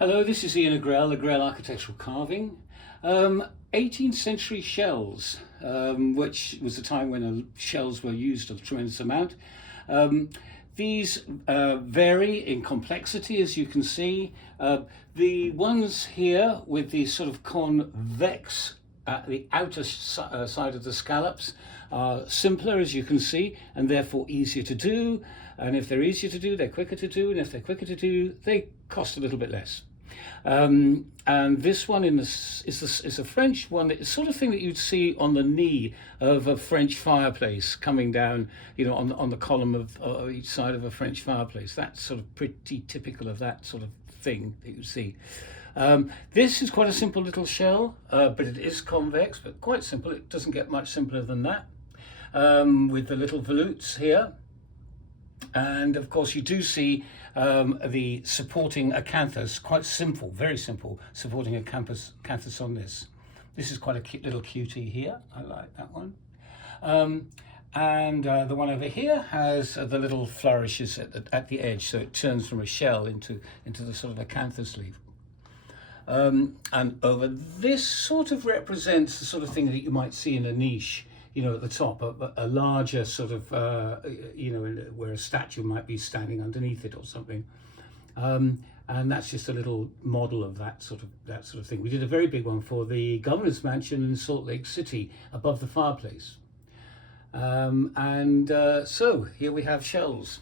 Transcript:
Hello, this is Ian Agrell, Agrell Architectural Carving. 18th century shells, which was a time when shells were used a tremendous amount. These vary in complexity, as you can see. The ones here with the sort of convex at the outer side of the scallops are simpler, as you can see, and therefore easier to do. And if they're easier to do, they're quicker to do, and if they're quicker to do, they cost a little bit less. And this one is a French one. It's the sort of thing that you'd see on the knee of a French fireplace coming down, you know, on the column of each side of a French fireplace. That's sort of pretty typical of that sort of thing that you see. This is quite a simple little shell, but it is convex, but quite simple. It doesn't get much simpler than that, with the little volutes here. And of course you do see the supporting acanthus, quite simple, very simple, supporting acanthus on this. This is quite a cute little cutie here. I like that one. And the one over here has the little flourishes at the edge, so it turns from a shell into the sort of acanthus leaf. And over this sort of represents the sort of thing that you might see in a niche, you know, at the top, a larger sort of, you know, where a statue might be standing underneath it or something. And that's just a little model of that sort of thing. We did a very big one for the governor's mansion in Salt Lake City above the fireplace. So here we have shells.